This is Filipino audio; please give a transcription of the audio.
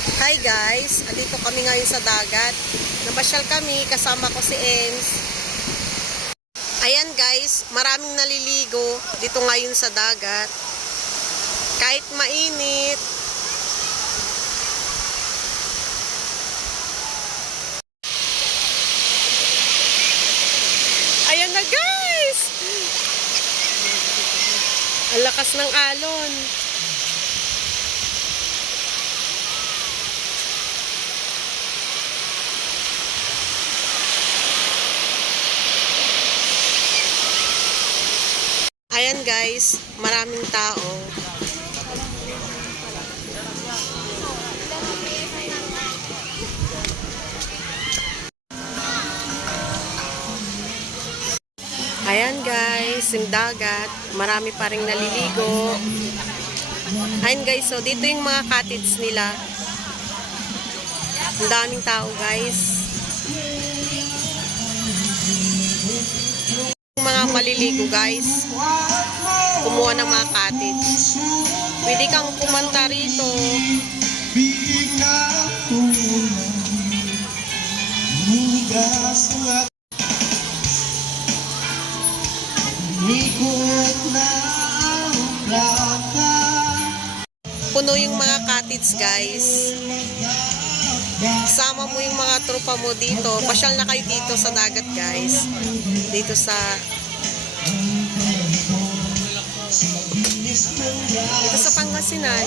Hi guys, andito kami ngayon sa dagat. Napasyal kami, kasama ko si Ems. Ayan guys, maraming naliligo dito ngayon sa dagat. Kahit mainit. Ayan na guys! Ang lakas ng alon. Ayan guys, maraming tao. Ayan guys, yung dagat, marami pa ring naliligo. Ayan guys, so dito yung mga cottage nila. Ang daming tao guys. Yung mga maliligo guys, kumuha ng mga cottage. Pwede kang kumanta rito. Puno yung mga cottage guys. Sama mo yung mga tropa mo dito. Pasyal na kayo dito sa dagat guys. Dito sa Pangasinan.